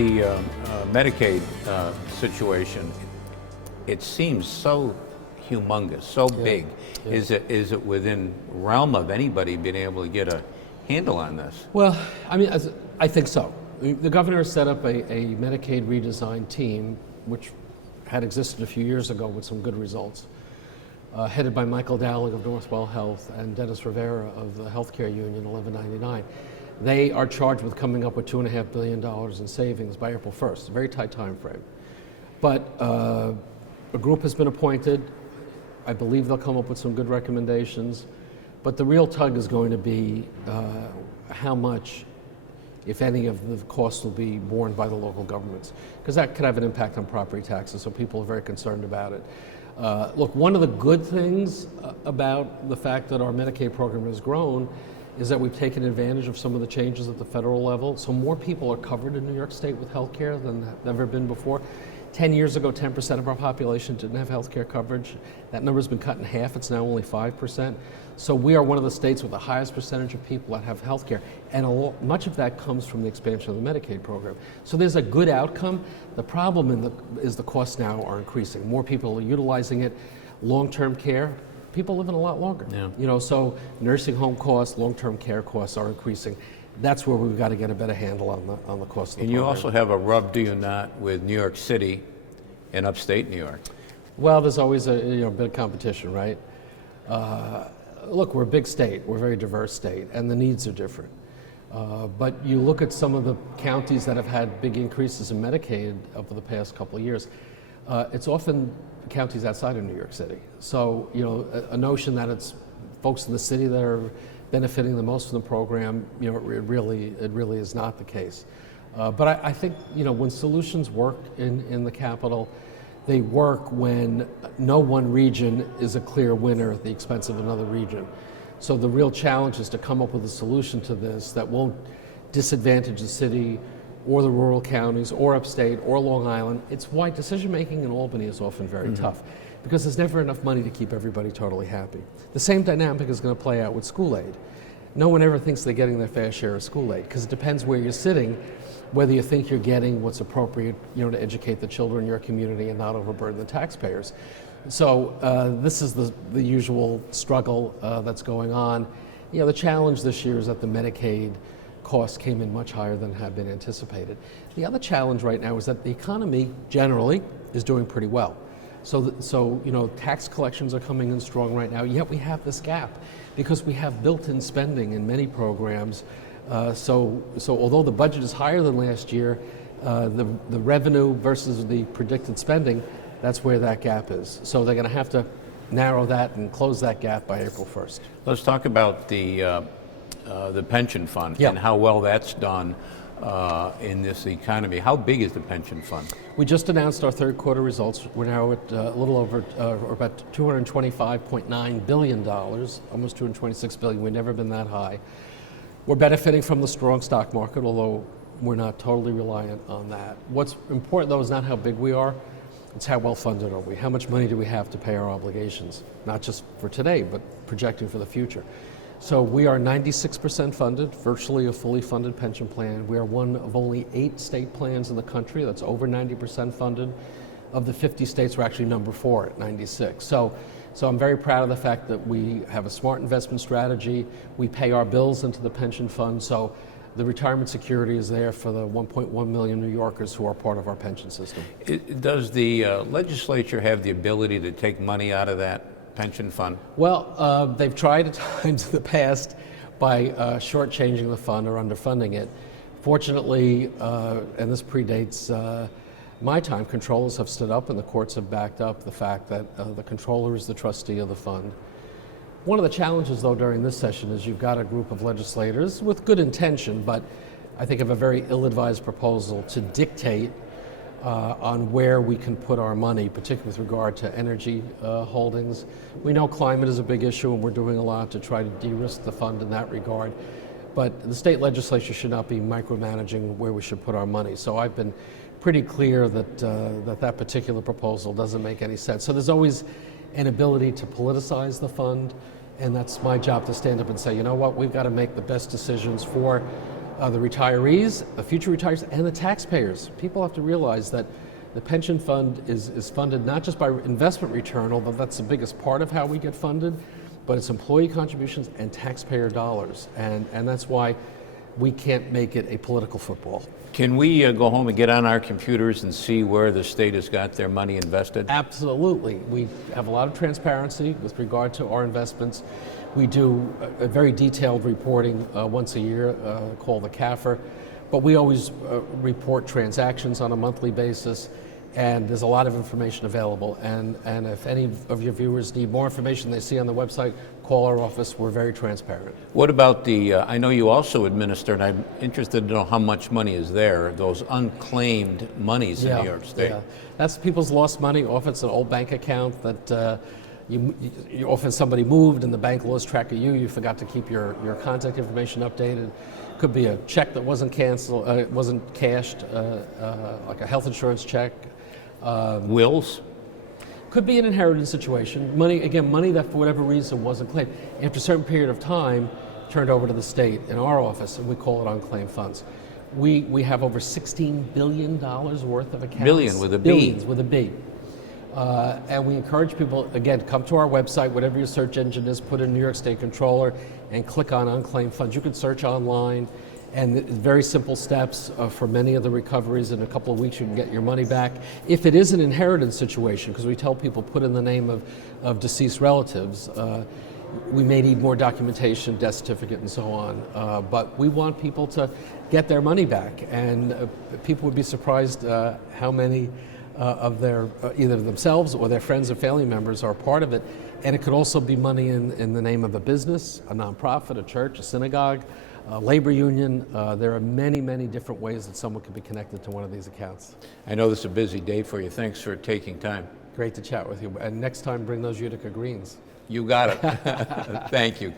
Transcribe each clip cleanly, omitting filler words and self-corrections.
The Medicaid situation, it seems so humongous, so big. Yeah. Is it within realm of anybody being able to get a handle on this? Well, I mean, I think so. The governor set up a Medicaid redesign team, which had existed a few years ago with some good results, headed by Michael Dowling of Northwell Health and Dennis Rivera of the Healthcare Union 1199. They are charged with coming up with $2.5 billion in savings by April 1st, a very tight time frame. But a group has been appointed. I believe they'll come up with some good recommendations. But the real tug is going to be how much, if any, of the costs will be borne by the local governments, because that could have an impact on property taxes, so people are very concerned about it. Look, one of the good things about the fact that our Medicaid program has grown is that we've taken advantage of some of the changes at the federal level. So more people are covered in New York State with health care than have ever been before. 10 years ago, 10% of our population didn't have health care coverage. That number's been cut in half. It's now only 5%. So we are one of the states with the highest percentage of people that have health care. And much of that comes from the expansion of the Medicaid program. So there's a good outcome. The problem is the costs now are increasing. More people are utilizing it. Long-term care, people living a lot longer. Yeah. You know, so nursing home costs, long-term care costs are increasing. That's where we've got to get a better handle on the cost of the And you program. also have a rub, do you not, with New York City and upstate New York? Well, there's always a bit of competition, right? Look, we're a big state, we're a very diverse state, and the needs are different. But you look at some of the counties that have had big increases in Medicaid over the past couple of years, it's often counties outside of New York City. So, you know, a notion that it's folks in the city that are benefiting the most from the program, you know, it really is not the case. But I think, you know, when solutions work in the capital, they work when no one region is a clear winner at the expense of another region. So the real challenge is to come up with a solution to this that won't disadvantage the city or the rural counties or upstate or Long Island. It's why decision making in Albany is often very tough, because there's never enough money to keep everybody totally happy. The same dynamic is going to play out with school aid. No one ever thinks they're getting their fair share of school aid, because it depends where you're sitting, whether you think you're getting what's appropriate, you know, to educate the children in your community and not overburden the taxpayers. So this is the usual struggle that's going on. You know, the challenge this year is that the Medicaid costs came in much higher than had been anticipated. The other challenge right now is that the economy generally is doing pretty well. So you know, tax collections are coming in strong right now, yet we have this gap because we have built-in spending in many programs. So although the budget is higher than last year, the revenue versus the predicted spending, that's where that gap is. So they're going to have to narrow that and close that gap by April 1st. Let's talk about the pension fund and how well that's done in this economy. How big is the pension fund? We just announced our third quarter results. We're now at a little over, or about $225.9 billion, almost $226 billion. We've never been that high. We're benefiting from the strong stock market, although we're not totally reliant on that. What's important, though, is not how big we are. It's how well funded are we? How much money do we have to pay our obligations? Not just for today, but projecting for the future. So we are 96% funded, virtually a fully funded pension plan. We are one of only 8 state plans in the country that's over 90% funded. Of the 50 states, we're actually number 4 at 96. So I'm very proud of the fact that we have a smart investment strategy. We pay our bills into the pension fund. So the retirement security is there for the 1.1 million New Yorkers who are part of our pension system. Does the legislature have the ability to take money out of that pension fund? Well, they've tried at times in the past by shortchanging the fund or underfunding it. Fortunately, and this predates my time, controllers have stood up and the courts have backed up the fact that the controller is the trustee of the fund. One of the challenges, though, during this session is you've got a group of legislators with good intention, but I think have a very ill-advised proposal to dictate on where we can put our money, particularly with regard to energy holdings. We know climate is a big issue, and we're doing a lot to try to de-risk the fund in that regard. But the state legislature should not be micromanaging where we should put our money. So I've been pretty clear that that particular proposal doesn't make any sense. So there's always an ability to politicize the fund, and that's my job to stand up and say, you know what, we've got to make the best decisions for the retirees, the future retirees, and the taxpayers. People have to realize that the pension fund is funded not just by investment return, although that's the biggest part of how we get funded, but it's employee contributions and taxpayer dollars. And that's why we can't make it a political football. Can we go home and get on our computers and see where the state has got their money invested? Absolutely. We have a lot of transparency with regard to our investments. We do a very detailed reporting once a year called the CAFR, but we always report transactions on a monthly basis, and there's a lot of information available. And if any of your viewers need more information they see on the website, call our office. We're very transparent. What about the, I know you also administer, and I'm interested to know how much money is there, those unclaimed monies in New York State. Yeah, that's people's lost money. Often it's an old bank account that often somebody moved and the bank lost track of you. You forgot to keep your contact information updated. Could be a check that wasn't canceled, wasn't cashed, like a health insurance check. Wills? Could be an inheritance situation. Money, again, money that for whatever reason wasn't claimed. After a certain period of time, turned over to the state in our office, and we call it unclaimed funds. We have over $16 billion worth of accounts. Billion with a B. Billions with a B. And we encourage people, again, come to our website, whatever your search engine is, put in New York State Controller, and click on unclaimed funds. You can search online, and it's very simple steps for many of the recoveries. In a couple of weeks, you can get your money back. If it is an inheritance situation, because we tell people put in the name of deceased relatives, we may need more documentation, death certificate, and so on. But we want people to get their money back, and people would be surprised how many of their, either themselves or their friends or family members are part of it. And it could also be money in the name of a business, a nonprofit, a church, a synagogue, a labor union. There are many, many different ways that someone can be connected to one of these accounts. I know this is a busy day for you. Thanks for taking time. Great to chat with you. And next time, bring those Utica greens. You got it. Thank you.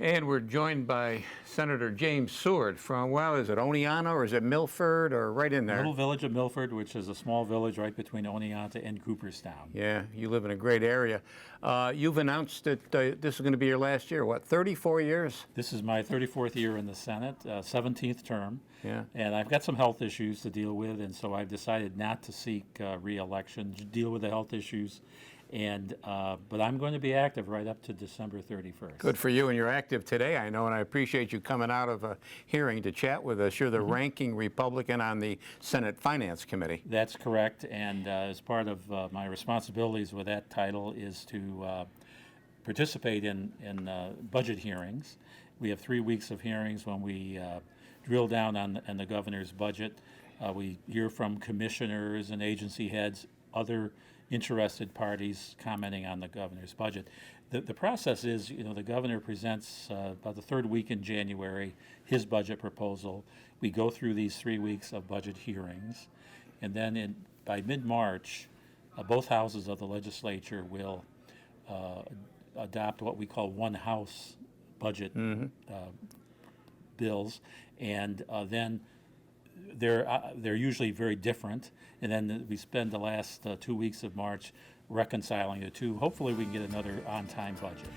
And we're joined by Senator James Seward from, well, is it Oneonta or is it Milford or right in there? Little village of Milford, which is a small village right between Oneonta and Cooperstown. Yeah, you live in a great area. You've announced that this is going to be your last year, what, 34 years? This is my 34th year in the Senate, 17th term. Yeah. And I've got some health issues to deal with, and so I've decided not to seek re-election, to deal with the health issues. And but I'm going to be active right up to December 31st. Good for you, and you're active today, I know, and I appreciate you coming out of a hearing to chat with us. You're the ranking Republican on the Senate Finance Committee. That's correct, and as part of my responsibilities with that title is to participate in budget hearings. We have 3 weeks of hearings when we drill down on the governor's budget. We hear from commissioners and agency heads, other interested parties commenting on the governor's budget. The process is, the governor presents about the third week in January his budget proposal. We go through these 3 weeks of budget hearings, and then by mid-March, both houses of the legislature will adopt what we call one house budget bills, and then they're usually very different, and then we spend the last 2 weeks of March reconciling the two. Hopefully we can get another on-time budget.